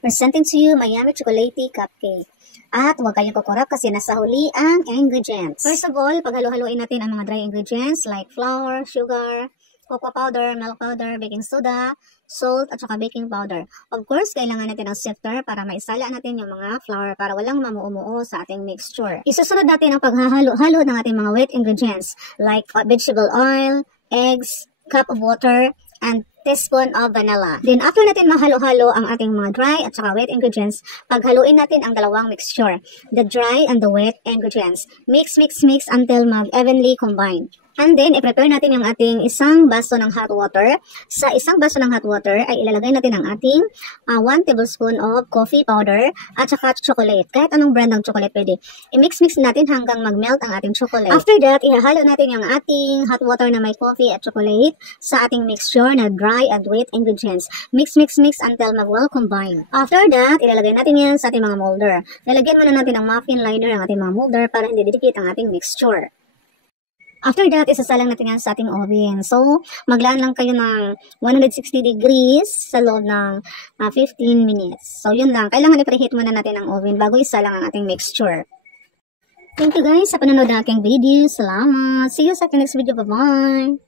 Presenting to you my yummy chocolatey cupcake. At huwag kayong kukurap kasi nasa huli ang ingredients. First of all, paghalo-haluin natin ang mga dry ingredients like flour, sugar, cocoa powder, milk powder, baking soda, salt, at saka baking powder. Of course, kailangan natin ng sifter para maisala natin yung mga flour para walang mamuumuo sa ating mixture. Isusunod natin ang paghahalo-halo ng ating mga wet ingredients like vegetable oil, eggs, cup of water, and teaspoon of vanilla. Then after natin mahalo-halo ang ating mga dry at saka wet ingredients, paghaluin natin ang dalawang mixture, the dry and the wet ingredients. Mix until mag-evenly combine. And then, i-prepare natin yung ating isang baso ng hot water. Sa isang baso ng hot water ay ilalagay natin ang ating 1 tablespoon of coffee powder at saka chocolate. Kahit anong brand ng chocolate pwede. I-mix natin hanggang mag-melt ang ating chocolate. After that, ihahalo natin yung ating hot water na may coffee at chocolate sa ating mixture na dry and wet ingredients. Mix until mag-well combine. After that, ilalagay natin yan sa ating mga molder. Lalagyan muna natin ng muffin liner ang ating mga molder para hindi didikit ang ating mixture. After that, isasalang natin yan sa ating oven. So, maglaan lang kayo ng 160 degrees sa loob ng 15 minutes. So, yun lang. Kailangan i-preheat muna natin ang oven bago isalang ang ating mixture. Thank you guys sa panonood ng aking video. Salamat. See you sa aking next video. Bye-bye.